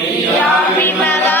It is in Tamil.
விமலா